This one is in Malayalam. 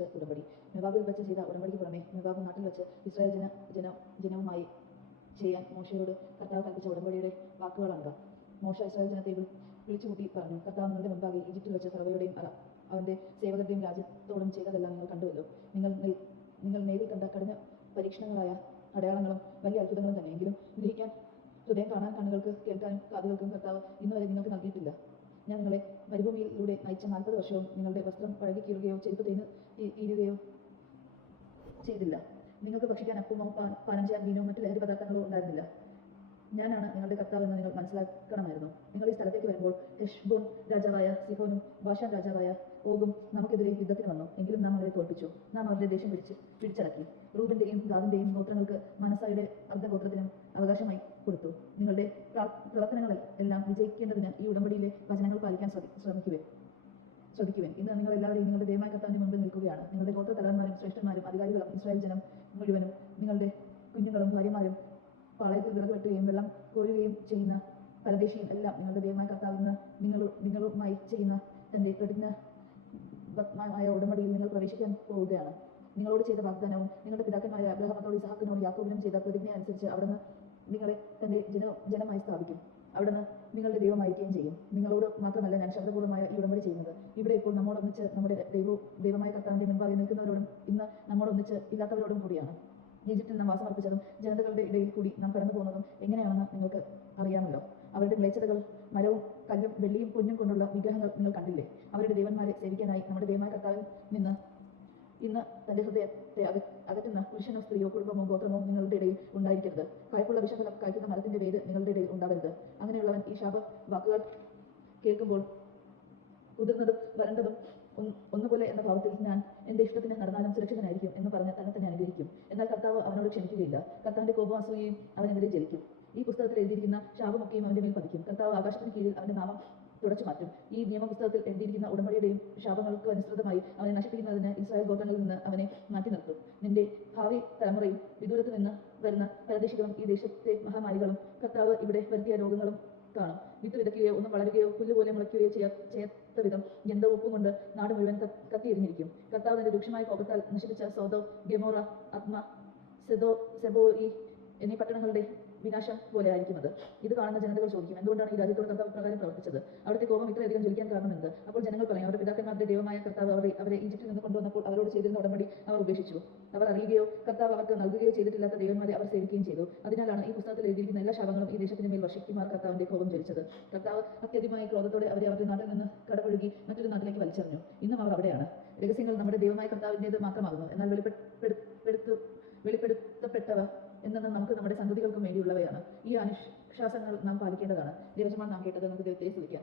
വെച്ച് ഉടമ്പടി. മെവാബിൽ വെച്ച് ചെയ്ത ഉടമ്പടിക്ക് പുറമെ മെവാബ് നാട്ടിൽ വെച്ച് ഇസ്രായേൽ ജന ജന ജനവുമായി ചെയ്യാൻ മോശയോട് കർത്താവ് കൽപ്പിച്ച ഉടമ്പടിയുടെ വാക്കുകളാണിവ. മോശ ഇസ്രായേൽ ജനത്തെ വിളി- വിളിച്ചുകൂട്ടി പറഞ്ഞു കർത്താവ് നിങ്ങളുടെ മുമ്പാകെ ഈജിപ്തിൽ വെച്ച് ഫറവയുടെയും അവന്റെ സേവകരുടെയും രാജ്യത്തോടും ചെയ്തതെല്ലാം നിങ്ങൾ കണ്ടുവല്ലോ. നിങ്ങൾ നിങ്ങൾ നേരിൽ കണ്ട കഠിന പരീക്ഷണങ്ങളായ അടയാളങ്ങളും വലിയ അത്ഭുതങ്ങളും തന്നെ. എങ്കിലും ഗ്രഹിക്കാൻ ഹൃദയം കാണാൻ കണ്ണുകൾക്ക് കേൾക്കാനും കാതുകൾക്കും കർത്താവ് ഇന്നുവരെ നിങ്ങൾക്ക് നൽകിയിട്ടില്ല. ഞാൻ നിങ്ങളെ മരുഭൂമിയിലൂടെ നയിച്ച നാൽപ്പത് വർഷവും നിങ്ങളുടെ വസ്ത്രം പഴകി കീറുകയോ ചെരുപ്പ് തേന് തീരുകയോ ചെയ്തില്ല. നിങ്ങൾക്ക് ഭക്ഷിക്കാൻ അപ്പമോ പാനം ചെയ്യാൻ വീനോ മറ്റു ലഹരി പദാർത്ഥങ്ങളോ ഉണ്ടായിരുന്നില്ല. ഞാനാണ് നിങ്ങളുടെ കർത്താവെന്ന് നിങ്ങൾ മനസ്സിലാക്കണമായിരുന്നു. നിങ്ങൾ ഈ സ്ഥലത്തേക്ക് വരുമ്പോൾ ഹെഷ്ബോൺ രാജാവായ സിഹോനും ബാഷാൻ രാജാവായ ഓഗും നമുക്കെതിരെ യുദ്ധത്തിന് വന്നു. എങ്കിലും നാം അവരെ തോൽപ്പിച്ചു. നാം അവരുടെ ദേഷ്യം പിടിച്ച് പിടിച്ചടക്കി. റൂബിന്റെയും ഗാവിന്റെയും ഗോത്രങ്ങൾക്ക് മനസ്സായുടെ അർദ്ധഗോത്രത്തിനും അവകാശമായി കൊടുത്തു. നിങ്ങളുടെ പ്രവർത്തനങ്ങൾ എല്ലാം വിജയിക്കേണ്ടതിന് ഈ ഉടമ്പടിയിലെ വചനങ്ങൾ പാലിക്കാൻ ശ്രമി- ശ്രമിക്കുവിൻ. ഇന്ന് നിങ്ങൾ എല്ലാവരെയും നിങ്ങളുടെ ദൈവമായ കർത്താവിന്റെ മുമ്പിൽ നിൽക്കുകയാണ്. നിങ്ങളുടെ ഗോത്ര തലവന്മാരും ശ്രേഷ്ഠന്മാരും അധികാരികളും ഇസ്രായേൽ ജനം മുഴുവനും നിങ്ങളുടെ കുഞ്ഞുങ്ങളും ഭാര്യമാരും പാളയത്തിൽ വിറക് വെള്ളം കോരുകയും ചെയ്യുന്ന പരദേശിയും എല്ലാം നിങ്ങളുടെ ദൈവമായ കർത്താവ് ഇന്ന് നിങ്ങൾ നിങ്ങളുമായി ചെയ്യുന്ന തന്റെ പ്രതിജ്ഞ ആയ ഉടമ്പടിയിൽ നിങ്ങൾ പ്രവേശിക്കാൻ പോവുകയാണ്. നിങ്ങളോട് ചെയ്ത വാഗ്ദാനവും നിങ്ങളുടെ പിതാക്കന്മാരായ അബ്രഹാമത്തോട് ഇസഹാക്കിനോട് യാക്കോബിനും ചെയ്ത പ്രതിജ്ഞ അനുസരിച്ച് അവിടുന്ന് നിങ്ങളെ തന്റെ ജന ജനമായി സ്ഥാപിക്കും. അവിടുന്ന് നിങ്ങളുടെ ദൈവമായിരിക്കുകയും ചെയ്യും. നിങ്ങളോട് മാത്രമല്ല ഞാൻ ശബ്ദപൂർവമായ ഈ ഉടമ്പടി ചെയ്യുന്നത്. ഇവിടെ ഇപ്പോൾ നമ്മോടൊന്നിച്ച് നമ്മുടെ ദൈവവും ദൈവമായ കർത്താവിന്റെ മുൻപാകെ നിൽക്കുന്നവരോടും ഇന്ന് നമ്മോടൊന്നിച്ച് ഇല്ലാത്തവരോടും കൂടിയാണ്. ഈജിപ്തിൽ നാം വാസമർപ്പിച്ചതും ജനതകളുടെ ഇടയിൽ കൂടി നാം കടന്നു പോകുന്നതും എങ്ങനെയാണെന്ന് നിങ്ങൾക്ക് അറിയാമല്ലോ. അവരുടെ മ്ലേച്ഛതകൾ മരവും കല്ലും വെള്ളിയും പൊന്നും കൊണ്ടുള്ള വിഗ്രഹങ്ങൾ നിങ്ങൾ കണ്ടില്ലേ? അവരുടെ ദേവന്മാരെ സേവിക്കാനായി നമ്മുടെ ദൈവമായ കർത്താവിൽ നിന്ന് ഇന്ന് തന്റെ ഹൃദയത്തെ അക അകറ്റുന്ന പുരുഷനോ സ്ത്രീയോ കുടുംബമോ ഗോത്രമോ നിങ്ങളുടെ ഇടയിൽ ഉണ്ടായിരിക്കരുത്. കയ്പുള്ള വിഷഫലം കായ്ക്കുന്ന മരത്തിന്റെ വേര് നിങ്ങളുടെ ഇടയിൽ ഉണ്ടാവരുത്. അങ്ങനെയുള്ളവൻ ഈ ശാപ വാക്കുകൾ കേൾക്കുമ്പോൾ കുതിർന്നതും വരണ്ടതും ഒന്ന് ഒന്നുപോലെ എന്ന ഭാവത്തിൽ ഞാൻ എന്റെ ഇഷ്ടത്തിന് നടന്നാലും സുരക്ഷിതനായിരിക്കും എന്ന് പറഞ്ഞ് തന്നെ തന്നെ അനുഗ്രഹിക്കും. എന്നാൽ കർത്താവ് അവനോട് ക്ഷമിക്കുകയില്ല. കർത്താവിന്റെ കോപം അസൂയയും അവനെതിരെ ജലിക്കും ഈ പുസ്തകത്തിൽ എഴുതിയിരിക്കുന്ന ശാപമൊക്കെയും അവന്റെ മേൽ പതിക്കും. കർത്താവ് ആകാശത്തിന് കീഴിൽ അവന്റെ നാമം തുടച്ചു മാറ്റും. ഈ നിയമപുസ്തകത്തിൽ എഴുതിയിരിക്കുന്ന ഉടമ്പടിയുടെയും ശാപങ്ങൾക്ക് അനുസൃതമായി അവനെ നശിപ്പിക്കുന്നതിന് ഇസ്രായേൽ ഗോത്രങ്ങളിൽ നിന്ന് അവനെ മാറ്റി നിർത്തും. നിന്റെ ഭാവി തലമുറയും വിദൂരത്ത് നിന്ന് വരുന്ന പരദേശികളും ഈ ദേശത്തെ മഹാമാരികളും കർത്താവ് ഇവിടെ വരുത്തിയ രോഗങ്ങളും കാണും. വിത്ത് വിതയ്ക്കുകയോ ഒന്നും വളരുകയോ പുല്ലുപോലെ മുളയ്ക്കുകയോ ചെയ്യാ ചെയ്യാത്ത വിധം ഗന്ധവൊപ്പും കൊണ്ട് നാട് മുഴുവൻ കത്തിയിരുന്നിരിക്കും കർത്താവ് തന്റെ രൂക്ഷമായ കോപത്താൽ നശിപ്പിച്ച സോദോ ഗെമോറ ആത്മ സെദോ സെബോ ഈ എന്നീ പട്ടണങ്ങളുടെ വിനാശം പോലെ ആയിരിക്കും അത്. ഇത് കാണുന്ന ജനതകൾ ചോദിക്കും എന്തുകൊണ്ടാണ് ഈ രാജ്യത്തോട് കർത്താവ് ഇപ്രകാരം പ്രവർത്തിച്ചത്? അവിടുത്തെ കോപം ഇത്രയധികം ജ്വലിക്കാൻ കാരണം എന്ത്? അപ്പോൾ ജനങ്ങൾ പറയും അവരുടെ പിതാക്കന്മാരുടെ ദൈവമായ കർത്താവ് അവരെ അവരെ ഈജിപ്തിൽ നിന്ന് കൊണ്ടുവന്നപ്പോൾ അവരോട് ചെയ്തിരുന്ന ഉടമ്പടി അവർ ഉപേക്ഷിച്ചു. അവർ അറിയുകയോ കർത്താവ് അവർക്ക് നൽകുകയോ ചെയ്തിട്ടില്ലാത്ത ദൈവന്മാരെ അവർ സേവിക്കുകയും ചെയ്തു. അതിനാലാണ് ഈ പുസ്തകത്തിൽ എഴുതിയിരിക്കുന്ന എല്ലാ ശവങ്ങളും ഈ ദേശത്തിന് മേൽ വർഷിക്കുമാർ കർത്താവിന്റെ കോപം ജ്വലിച്ചത്. കർത്താവ് അത്യധികമായ ക്രോധത്തോടെ അവരെ അവരുടെ നാട്ടിൽ നിന്ന് കടപുഴുകി മറ്റൊരു നാട്ടിലേക്ക് വലിച്ചെറിഞ്ഞു. ഇന്നും അവർ അവിടെയാണ്. രഹസ്യങ്ങൾ നമ്മുടെ ദൈവമായ കർത്താവിന്റേത് മാത്രമാകുന്നു. എന്നാൽ വെളിപ്പെടുത്തു ഈ അനുശാസനങ്ങൾ നാം പാലിക്കേണ്ടതാണ്. ദൈവജമാൻ നാം കേട്ടത് നമുക്ക് ദൈവത്തെ സ്തുതിക്കാം.